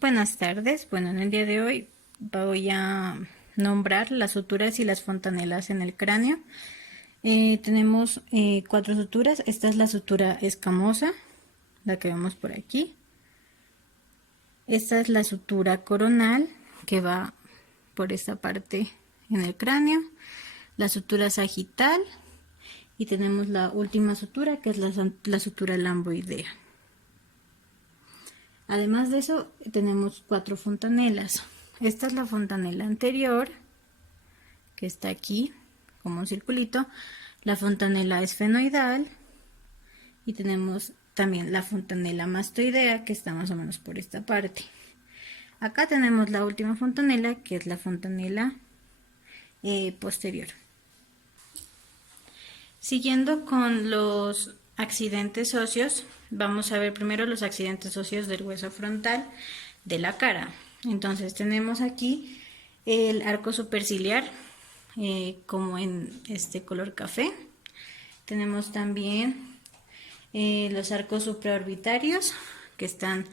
Buenas tardes. Bueno, en el día de hoy voy a nombrar las suturas y las fontanelas en el cráneo. Tenemos 4 suturas. Esta es la sutura escamosa, la que vemos por aquí. Esta es la sutura coronal, que va por esta parte en el cráneo. La sutura sagital. Y tenemos la última sutura, que es la sutura lamboidea. Además de eso, tenemos 4 fontanelas. Esta es la fontanela anterior, que está aquí como un circulito. La fontanela esfenoidal. Y tenemos también la fontanela mastoidea, que está más o menos por esta parte. Acá tenemos la última fontanela, que es la fontanela posterior. Siguiendo con los accidentes óseos, vamos a ver primero los accidentes óseos del hueso frontal de la cara. Entonces tenemos aquí el arco superciliar, como en este color café. Tenemos también los arcos supraorbitarios, que están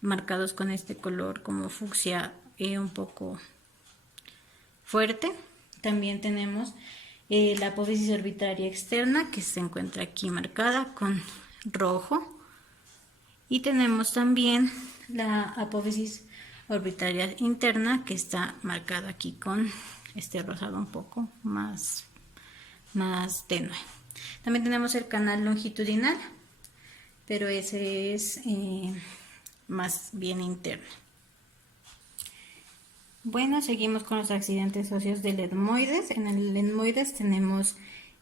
marcados con este color como fucsia un poco fuerte. También tenemos la apófisis orbitaria externa, que se encuentra aquí marcada con rojo. Y tenemos también la apófisis orbitaria interna, que está marcada aquí con este rosado un poco más tenue. También tenemos el canal longitudinal, pero ese es más bien interno. Bueno, seguimos con los accidentes óseos del etmoides. En el etmoides tenemos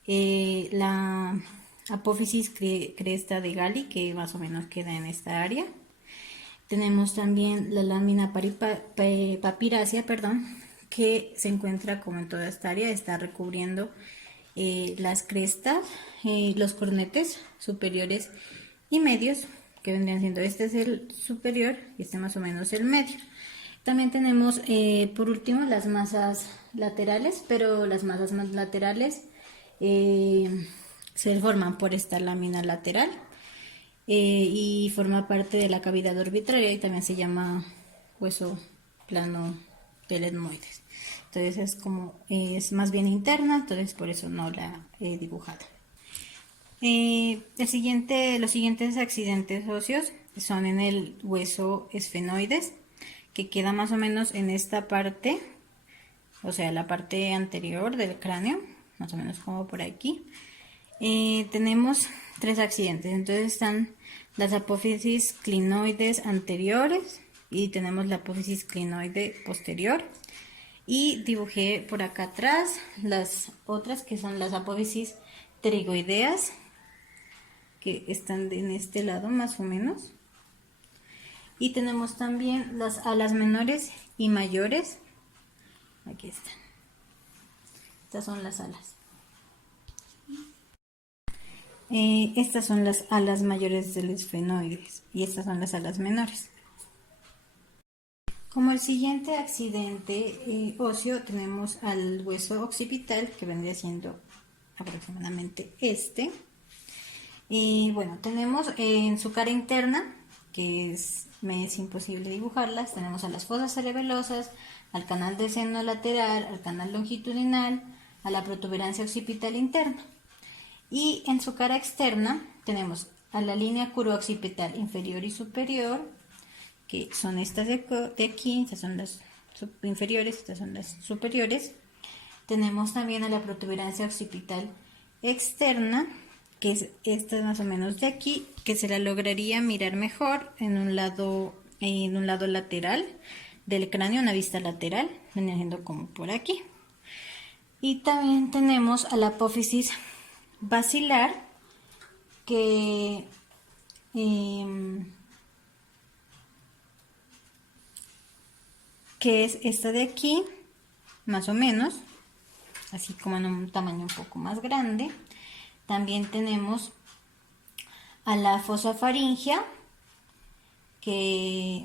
la apófisis cresta de Gali, que más o menos queda en esta área. Tenemos también la lámina papirácea, que se encuentra como en toda esta área, está recubriendo las crestas, los cornetes superiores y medios, que vendrían siendo, este es el superior y este más o menos el medio. También tenemos por último las masas laterales, pero las masas más laterales se forman por esta lámina lateral y forma parte de la cavidad orbitaria y también se llama hueso plano del etmoides. Entonces es más bien interna, entonces por eso no la he dibujado. Los siguientes accidentes óseos son en el hueso esfenoides, que queda más o menos en esta parte, o sea, la parte anterior del cráneo, más o menos como por aquí. Tenemos 3 accidentes, entonces están las apófisis clinoides anteriores y tenemos la apófisis clinoide posterior. Y dibujé por acá atrás las otras, que son las apófisis pterigoideas, que están en este lado más o menos. Y tenemos también las alas menores y mayores. Aquí están. Estas son las alas. Estas son las alas mayores del esfenoides y estas son las alas menores. Como el siguiente accidente óseo tenemos al hueso occipital, que vendría siendo aproximadamente este. Bueno, tenemos en su cara interna, que me es imposible dibujarlas, tenemos a las fosas cerebelosas, al canal de seno lateral, al canal longitudinal, a la protuberancia occipital interna. Y en su cara externa tenemos a la línea curvo-occipital inferior y superior, que son estas de aquí, estas son las inferiores, estas son las superiores. Tenemos también a la protuberancia occipital externa, que es esta más o menos de aquí, que se la lograría mirar mejor en un lado lateral del cráneo, una vista lateral, veniendo como por aquí. Y también tenemos a la apófisis basilar, que es esta de aquí, más o menos, así como en un tamaño un poco más grande. También tenemos a la fosa faríngea, que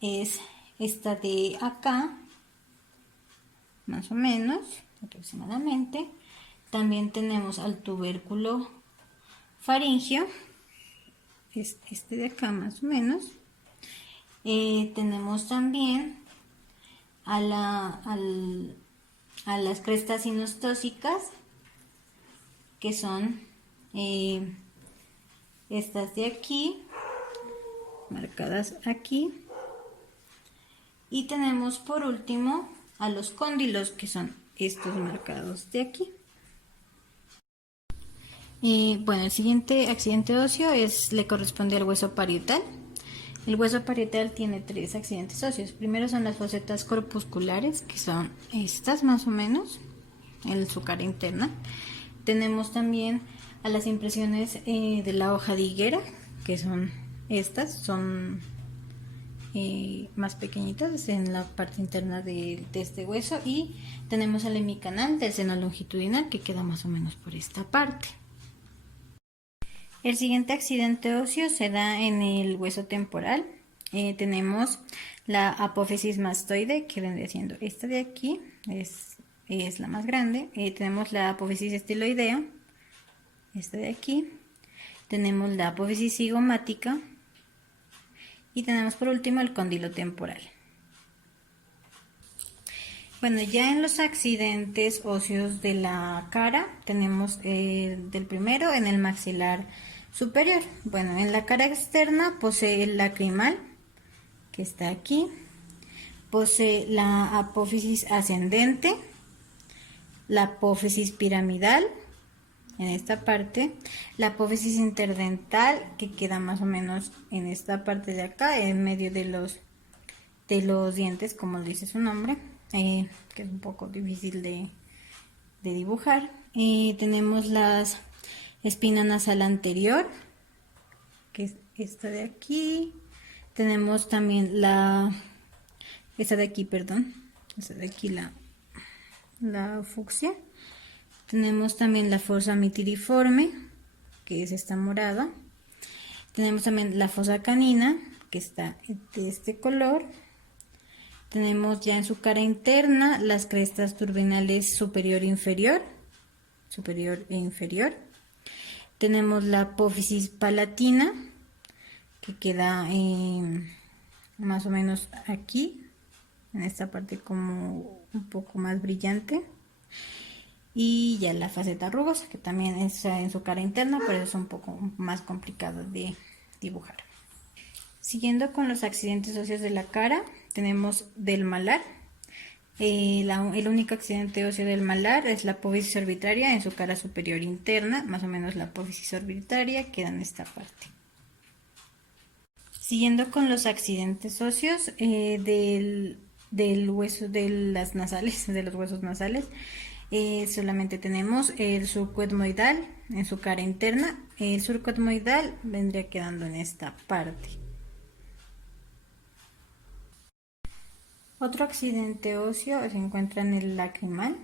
es esta de acá, más o menos, aproximadamente. También tenemos al tubérculo faríngeo, es este de acá más o menos. Tenemos también a las crestas sinostócicas, que son estas de aquí, marcadas aquí. Y tenemos por último a los cóndilos, que son estos marcados de aquí. Bueno, el siguiente accidente óseo le corresponde al hueso parietal. El hueso parietal tiene 3 accidentes óseos. Primero son las fosetas corpusculares, que son estas más o menos, en su cara interna. Tenemos también a las impresiones de la hoja de higuera, que son estas, son más pequeñitas en la parte interna de este hueso. Y tenemos al hemicanal del seno longitudinal, que queda más o menos por esta parte. El siguiente accidente óseo se da en el hueso temporal. Tenemos la apófisis mastoide, que vendría siendo esta de aquí, es la más grande. Tenemos la apófisis esteloidea, esta de aquí. Tenemos la apófisis cigomática. Y tenemos por último el cóndilo temporal. Bueno, ya en los accidentes óseos de la cara tenemos del primero en el maxilar superior. Bueno, en la cara externa posee el lacrimal, que está aquí. Posee la apófisis ascendente, la apófisis piramidal, en esta parte, la apófisis interdental, que queda más o menos en esta parte de acá, en medio de los dientes, como dice su nombre, que es un poco difícil de dibujar. Tenemos las espina nasal anterior, que es esta de aquí. Tenemos también esta de aquí, la fucsia. Tenemos también la fosa mitiriforme, que es esta morada. Tenemos también la fosa canina, que está de este color. Tenemos ya en su cara interna las crestas turbinales superior e inferior. Tenemos la apófisis palatina, que queda más o menos aquí, en esta parte como un poco más brillante. Y ya la faceta rugosa, que también está en su cara interna, pero es un poco más complicado de dibujar. Siguiendo con los accidentes óseos de la cara, tenemos del malar. El único accidente óseo del malar es la apófisis orbitaria en su cara superior interna, más o menos la apófisis orbitaria queda en esta parte. Siguiendo con los accidentes óseos del hueso de las nasales, de los huesos nasales, solamente tenemos el surco etmoidal en su cara interna. El surco etmoidal vendría quedando en esta parte. Otro accidente óseo se encuentra en el lacrimal,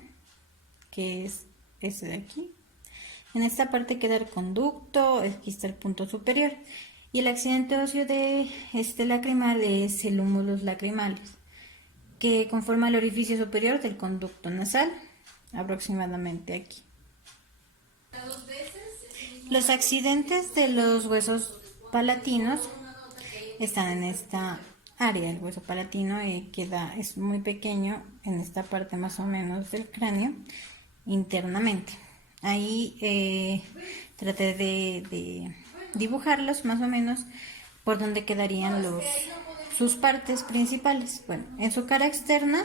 que es este de aquí. En esta parte queda el conducto, aquí está el punto superior. Y el accidente óseo de este lacrimal es el humulus lacrimalis, que conforma el orificio superior del conducto nasal, aproximadamente aquí. Los accidentes de los huesos palatinos están en esta área. El hueso palatino es muy pequeño en esta parte más o menos del cráneo internamente. Ahí traté de dibujarlos más o menos por donde quedarían sus partes principales. Bueno, en su cara externa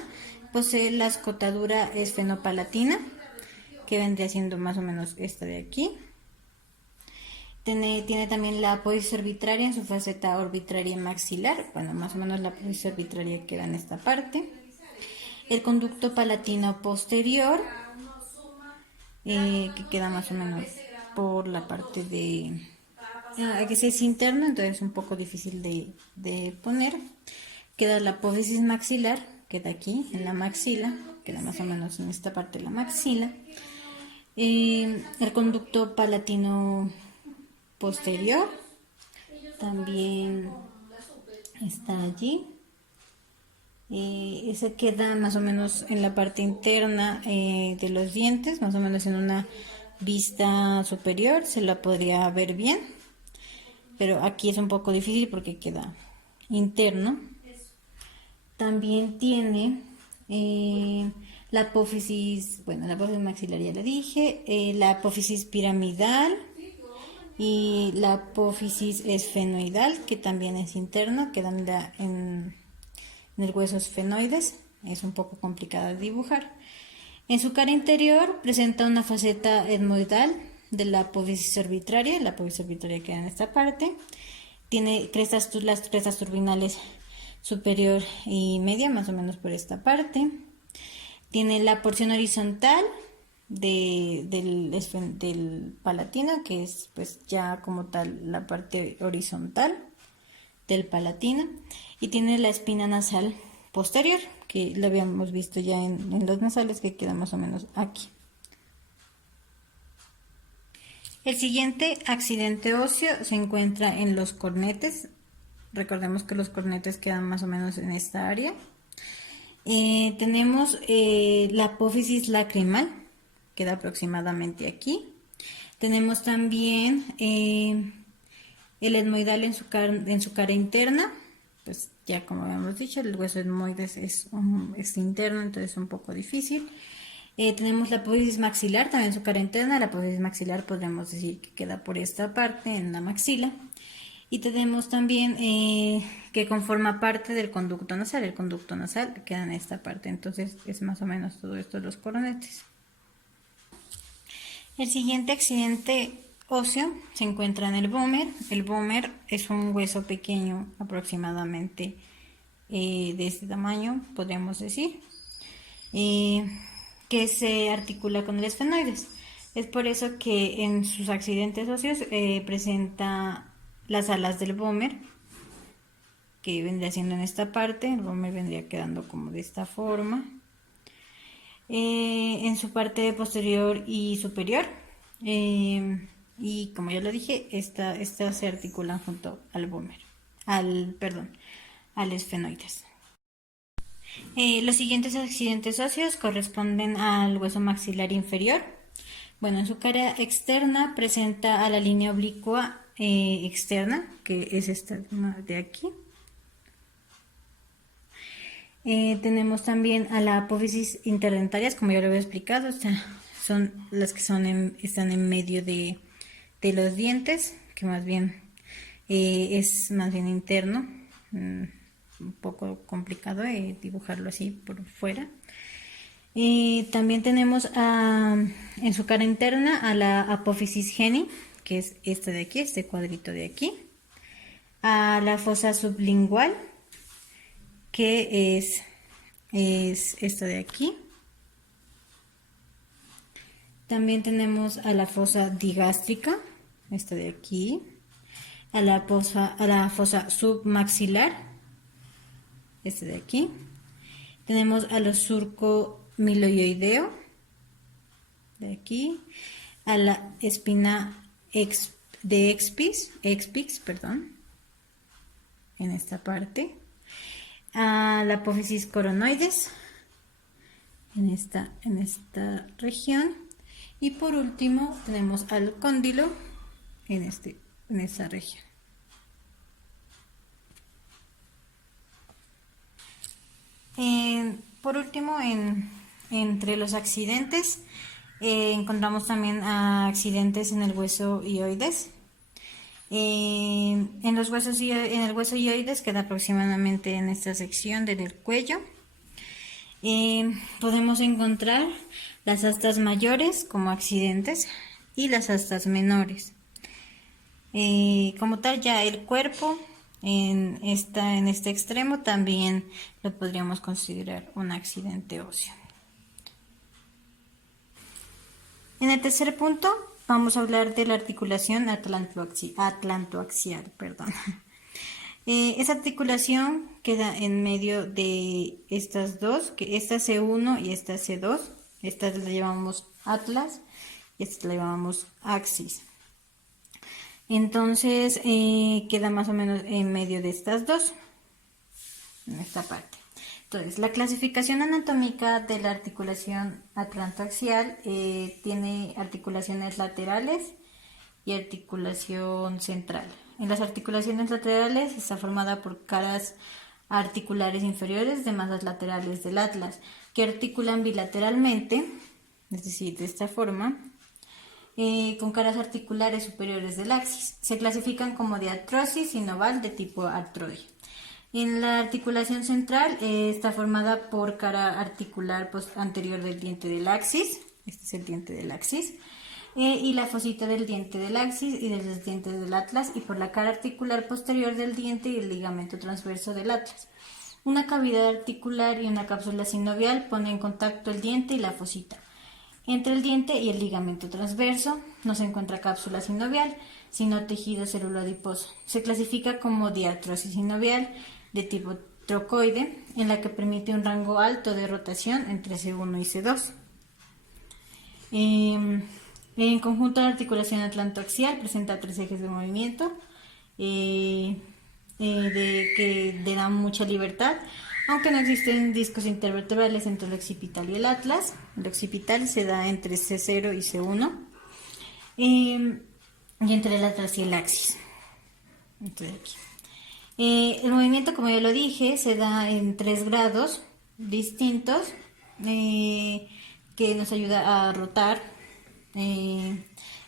posee la escotadura esfenopalatina, que vendría siendo más o menos esta de aquí. Tiene también la apófisis orbitaria en su faceta orbitaria maxilar. Bueno, más o menos la apófisis orbitaria queda en esta parte. El conducto palatino posterior, que queda más o menos por la parte de... que es interno, entonces es un poco difícil de poner. Queda la apófisis maxilar, queda aquí en la maxila, queda más o menos en esta parte de la maxila. El conducto palatino posterior también está allí. Ese queda más o menos en la parte interna de los dientes, más o menos en una vista superior, se la podría ver bien, pero aquí es un poco difícil porque queda interno. También tiene la apófisis, bueno, la apófisis maxilar ya le dije, la apófisis piramidal y la apófisis esfenoidal, que también es interno, queda en el hueso esfenoides, es un poco complicado de dibujar. En su cara interior presenta una faceta etmoidal de la apófisis arbitraria, la apófisis arbitraria queda en esta parte. Tiene las crestas turbinales superior y media, más o menos por esta parte. Tiene la porción horizontal del palatino, que es pues ya como tal la parte horizontal del palatino, y tiene la espina nasal posterior, que lo habíamos visto ya en los nasales, que queda más o menos aquí. El siguiente accidente óseo se encuentra en los cornetes. Recordemos que los cornetes quedan más o menos en esta área. Tenemos la apófisis lacrimal, queda aproximadamente aquí. Tenemos también el etmoidal en su cara interna, pues ya como habíamos dicho, el hueso etmoides es interno, entonces es un poco difícil. Tenemos la apófisis maxilar, también en su cara interna. La apófisis maxilar podríamos decir que queda por esta parte, en la maxila. Y tenemos también que conforma parte del conducto nasal. El conducto nasal queda en esta parte, entonces es más o menos todo esto de los coronetes. El siguiente accidente óseo se encuentra en el vómer. El vómer es un hueso pequeño, aproximadamente de este tamaño, podríamos decir, que se articula con el esfenoides. Es por eso que en sus accidentes óseos presenta las alas del vómer, que vendría siendo en esta parte. El vómer vendría quedando como de esta forma. En su parte posterior y superior, y como ya lo dije, esta se articula junto al vómer, al esfenoides. Los siguientes accidentes óseos corresponden al hueso maxilar inferior. Bueno, en su cara externa presenta a la línea oblicua externa, que es esta de aquí. Tenemos también a la apófisis interdentarias, como ya lo había explicado, son las que están en medio de los dientes, que más bien es más bien interno, un poco complicado dibujarlo así por fuera. También tenemos en su cara interna a la apófisis geni, que es esta de aquí, este cuadrito de aquí, a la fosa sublingual, que es esta de aquí. También tenemos a la fosa digástrica, esta de aquí, a la fosa submaxilar, este de aquí. Tenemos a los surco miloioideo, de aquí, a la espina de expix, perdón, en esta parte, a la apófisis coronoides, en esta región, y por último tenemos al cóndilo en esta región. Por último, entre los accidentes encontramos también accidentes en el hueso hioides. En el hueso hioides queda aproximadamente en esta sección del cuello. Podemos encontrar las astas mayores como accidentes y las astas menores. Como tal, ya el cuerpo en este extremo también lo podríamos considerar un accidente óseo. En el tercer punto vamos a hablar de la articulación atlantoaxial. Esa articulación queda en medio de estas dos, que esta C1 y esta C2. Esta la llamamos atlas y esta la llamamos axis. Entonces queda más o menos en medio de estas dos, en esta parte. Entonces, la clasificación anatómica de la articulación atlantoaxial tiene articulaciones laterales y articulación central. En las articulaciones laterales está formada por caras articulares inferiores de masas laterales del atlas, que articulan bilateralmente, es decir, de esta forma, con caras articulares superiores del axis. Se clasifican como diartrosis sinoval de tipo artroide. En la articulación central está formada por cara articular anterior del diente del axis, este es el diente del axis, y la fosita del diente del axis y de los dientes del atlas, y por la cara articular posterior del diente y el ligamento transverso del atlas. Una cavidad articular y una cápsula sinovial pone en contacto el diente y la fosita. Entre el diente y el ligamento transverso no se encuentra cápsula sinovial, sino tejido celuloadiposo. Se clasifica como diartrosis sinovial de tipo trocoide, en la que permite un rango alto de rotación entre C1 y C2. En conjunto, la articulación atlantoaxial presenta 3 ejes de movimiento que le dan mucha libertad, aunque no existen discos intervertebrales entre el occipital y el atlas. El occipital se da entre C0 y C1 y entre el atlas y el axis. Entonces, aquí. El movimiento, como ya lo dije, se da en 3 grados distintos que nos ayuda a rotar.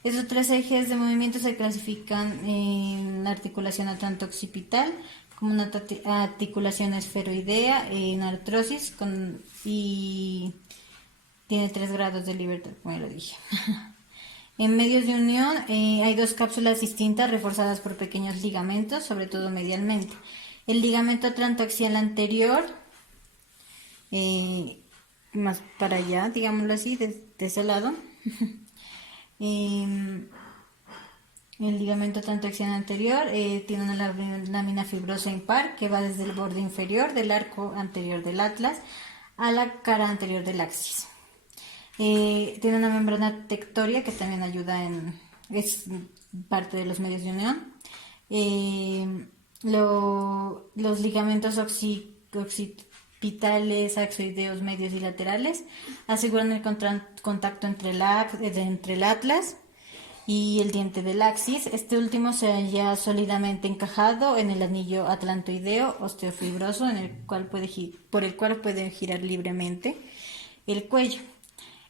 Esos 3 ejes de movimiento se clasifican en la articulación atlanto-occipital como una articulación esferoidea en artrosis y tiene 3 grados de libertad, como ya lo dije. En medios de unión hay 2 cápsulas distintas reforzadas por pequeños ligamentos, sobre todo medialmente. El ligamento atlantoaxial anterior, más para allá, digámoslo así, de ese lado. El ligamento atlantoaxial anterior tiene una lámina fibrosa impar que va desde el borde inferior del arco anterior del atlas a la cara anterior del axis. Tiene una membrana tectoria que también ayuda es parte de los medios de unión. Los ligamentos occipitales, axoideos medios y laterales aseguran el contacto entre el atlas y el diente del axis. Este último se halla sólidamente encajado en el anillo atlantoideo osteofibroso por el cual puede girar libremente el cuello.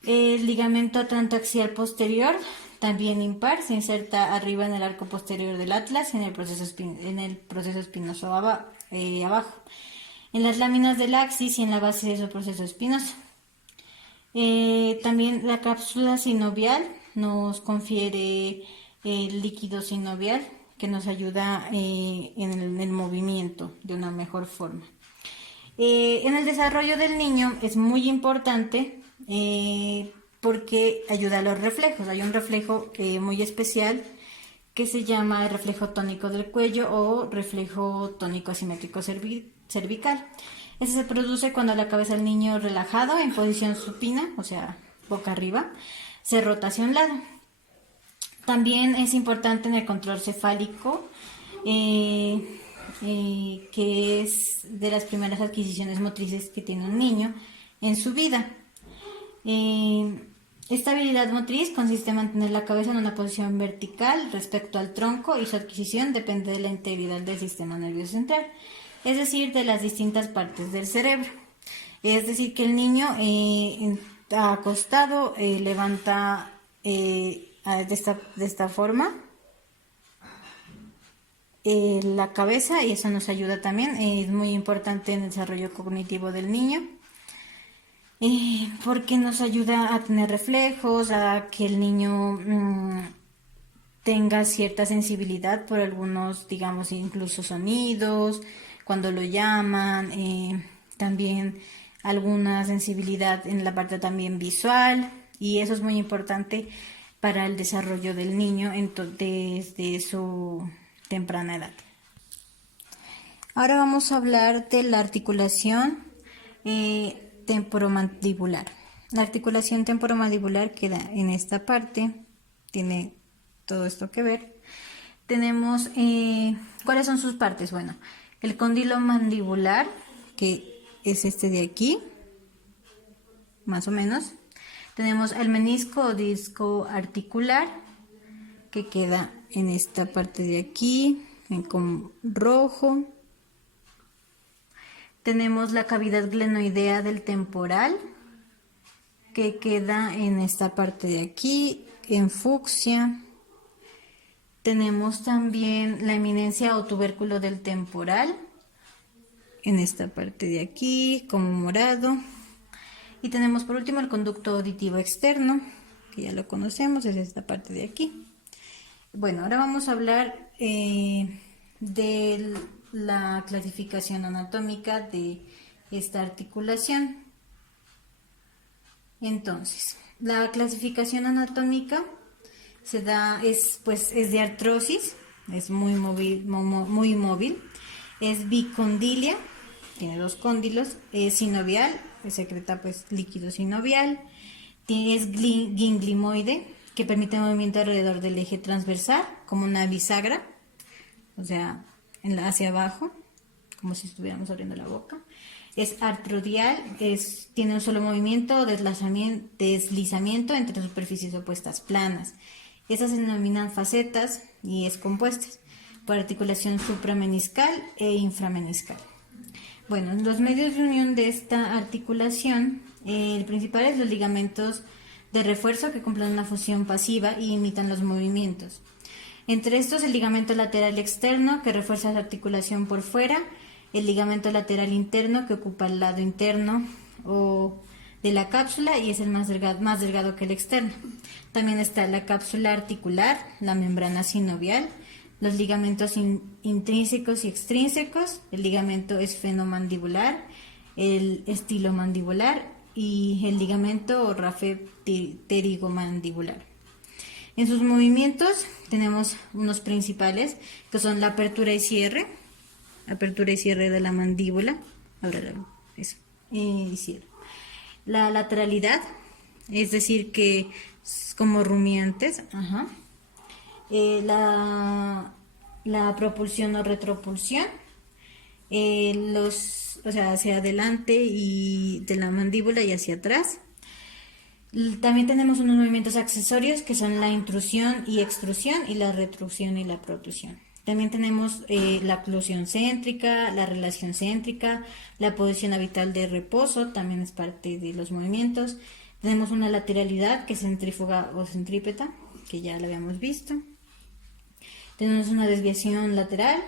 El ligamento atlantoaxial posterior, también impar, se inserta arriba en el arco posterior del atlas en el proceso espinoso abajo, en las láminas del axis y en la base de su proceso espinoso. También la cápsula sinovial nos confiere el líquido sinovial que nos ayuda en el movimiento de una mejor forma. En el desarrollo del niño es muy importante porque ayuda a los reflejos. Hay un reflejo muy especial que se llama el reflejo tónico del cuello o reflejo tónico asimétrico cervical. Ese se produce cuando la cabeza del niño relajado en posición supina, o sea, boca arriba, se rota hacia un lado. También es importante en el control cefálico, que es de las primeras adquisiciones motrices que tiene un niño en su vida. Esta habilidad motriz consiste en mantener la cabeza en una posición vertical respecto al tronco, y su adquisición depende de la integridad del sistema nervioso central, es decir, de las distintas partes del cerebro. Es decir, que el niño acostado levanta de esta forma la cabeza, y eso nos ayuda también. Es muy importante en el desarrollo cognitivo del niño. Porque nos ayuda a tener reflejos, a que el niño tenga cierta sensibilidad por algunos, digamos, incluso sonidos, cuando lo llaman, también alguna sensibilidad en la parte también visual, y eso es muy importante para el desarrollo del niño desde su temprana edad. Ahora vamos a hablar de la articulación temporomandibular. La articulación temporomandibular queda en esta parte, tiene todo esto que ver. Tenemos, ¿cuáles son sus partes? Bueno, el cóndilo mandibular, que es este de aquí, más o menos. Tenemos el menisco o disco articular, que queda en esta parte de aquí. con rojo. Tenemos la cavidad glenoidea del temporal, que queda en esta parte de aquí, en fucsia. Tenemos también la eminencia o tubérculo del temporal, en esta parte de aquí, como morado. Y tenemos por último el conducto auditivo externo, que ya lo conocemos, es esta parte de aquí. Bueno, ahora vamos a hablar de la clasificación anatómica de esta articulación. Entonces, la clasificación anatómica es de artrosis, es muy móvil, es bicondilia, tiene 2 cóndilos, es sinovial, secreta pues líquido sinovial, es ginglimoide, que permite movimiento alrededor del eje transversal, como una bisagra, o sea, hacia abajo, como si estuviéramos abriendo la boca. Es artrodial, tiene un solo movimiento o deslizamiento entre superficies opuestas planas. Estas se denominan facetas y es compuestas por articulación suprameniscal e inframeniscal. Bueno, los medios de unión de esta articulación, el principal es los ligamentos de refuerzo, que cumplen una función pasiva y imitan los movimientos. Entre estos, el ligamento lateral externo, que refuerza la articulación por fuera, el ligamento lateral interno, que ocupa el lado interno de la cápsula y es el más delgado que el externo. También está la cápsula articular, la membrana sinovial, los ligamentos intrínsecos y extrínsecos, el ligamento esfenomandibular, el estilomandibular y el ligamento o rafe pterigomandibular. En sus movimientos tenemos unos principales, que son la apertura y cierre de la mandíbula, y cierre. La lateralidad, es decir, que es como rumiantes, la propulsión o retropulsión, hacia adelante y de la mandíbula y hacia atrás. También tenemos unos movimientos accesorios, que son la intrusión y extrusión, y la retrusión y la protrusión. También tenemos la oclusión céntrica, la relación céntrica, la posición habitual de reposo, también es parte de los movimientos. Tenemos una lateralidad, que es centrífuga o centrípeta, que ya lo habíamos visto. Tenemos una desviación lateral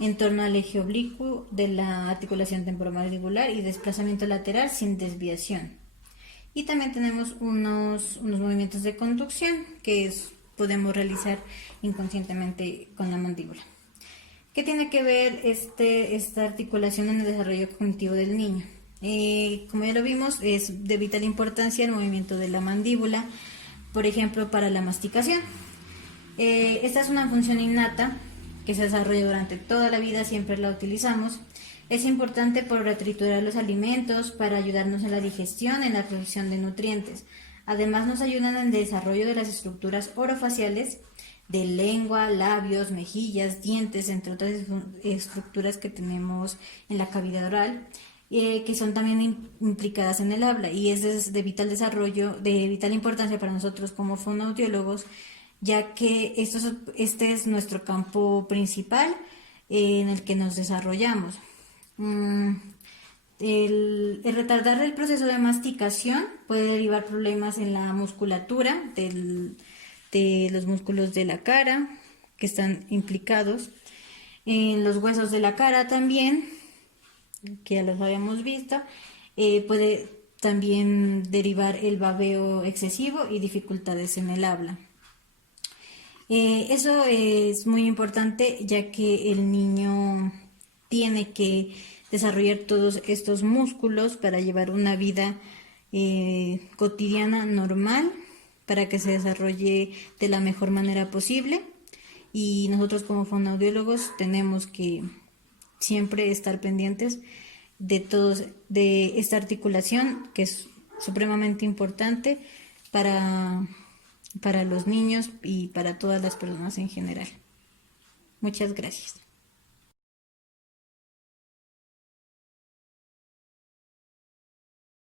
en torno al eje oblicuo de la articulación temporomandibular y desplazamiento lateral sin desviación. Y también tenemos unos movimientos de conducción que podemos realizar inconscientemente con la mandíbula. ¿Qué tiene que ver esta articulación en el desarrollo cognitivo del niño? Como ya lo vimos, es de vital importancia el movimiento de la mandíbula, por ejemplo, para la masticación. Esta es una función innata que se desarrolla durante toda la vida, siempre la utilizamos. Es importante para triturar los alimentos, para ayudarnos en la digestión, en la absorción de nutrientes. Además, nos ayudan en el desarrollo de las estructuras orofaciales, de lengua, labios, mejillas, dientes, entre otras estructuras que tenemos en la cavidad oral, que son también implicadas en el habla, y es de vital importancia para nosotros como fonoaudiólogos, ya que este es nuestro campo principal en el que nos desarrollamos. El retardar el proceso de masticación puede derivar problemas en la musculatura de los músculos de la cara que están implicados, en los huesos de la cara también, que ya los habíamos visto. Puede también derivar el babeo excesivo y dificultades en el habla. Eso es muy importante, ya que el niño tiene que desarrollar todos estos músculos para llevar una vida cotidiana normal, para que se desarrolle de la mejor manera posible. Y nosotros como fonoaudiólogos tenemos que siempre estar pendientes de esta articulación, que es supremamente importante para los niños y para todas las personas en general. Muchas gracias.